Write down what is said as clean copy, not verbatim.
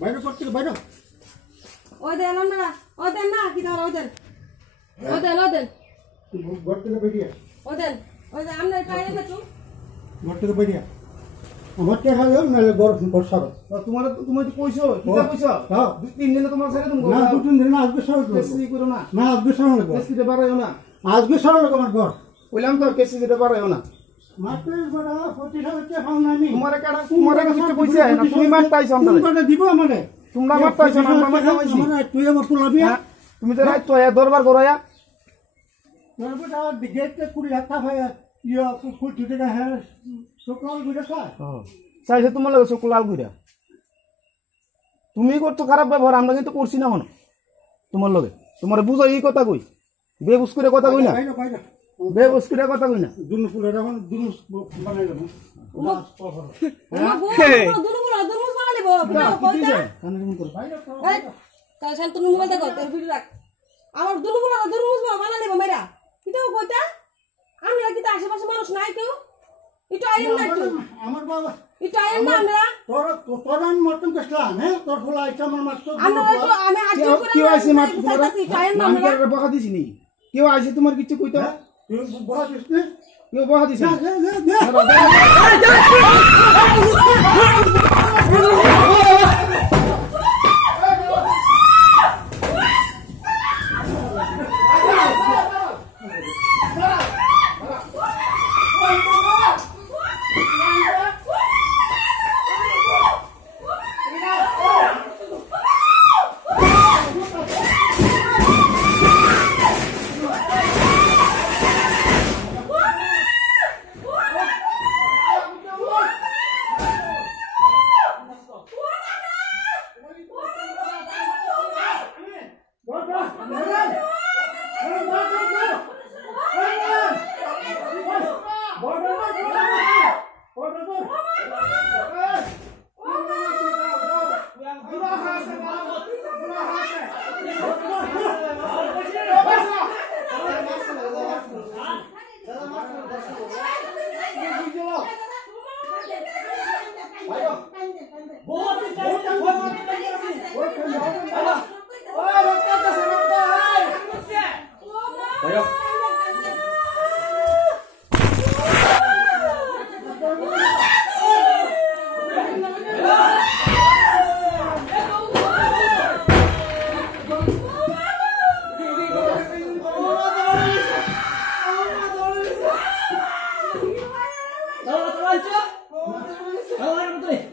বাইরে করতে বাইরে ওই দেন আমরা ওই দেন না কি ধর ওই দেন ঘর থেকে বেরিয়ে ওই দেন আমরা ট্রাই না তো ঘর থেকে বেরিয়ে ঘরতে খাবে নালে ঘর সারো তোমার তুমি তো কইছো কিটা কইছো হ্যাঁ 2-3 দিনে তোমার ছেড়ে তুমি না 2-3 দিন না আজকে সারো কেসি করো না না আজকে সারো লাগবে কেসিতে বাড়ায়ও না আজকে সারো লাগবে আমার ঘর কইলাম তো কেসিতে বাড়ায়ও না মাত্র বড় 25,000 টাকা পাও না আমি তোমার কিছু কইছে না তুমি মারতাইছো আমরা তুমি দিব আমারে তোমরা মারতাইছো না আমরা মারতাইছি তুই আমার পোলাবি তুমি তো রাত তো দরবার করায়া দরবারটা গেটে 20,000 টাকা হয় ইয়া কুটি টাকা হ্যাঁ শুক্রবার গুড়া খা চাইছে তোমার লাগে শুক্লাল গুড়া তুমি করছো খারাপ ব্যবহার আমরা কিন্তু করছি না হন তোমার লগে তোমার বুঝো এই কথা কই বেবুস করে কথা কই না বেবুস করে কথা কই না দুনু ফুলে যখন দুনু বানাই দেব আমার দুনুগুলো বানালে মেয়েরা কিন্তু কইতা আমি কি আশেপাশে মানুষ নাই কেউ এটা আইন না আমার বাবা এটা আইন না আমরা তোর আমি মতন কষ্টলাম হ্যাঁ তোর ফুলা আইছে আমার মাত্র আমি আজকে করে কেউ আইছে মাত্র তোমার বকা দিছি নি কেউ আইছে তোমার কিছু কইতো তুই বহা দিস না কেউ বকা দিছে Halo,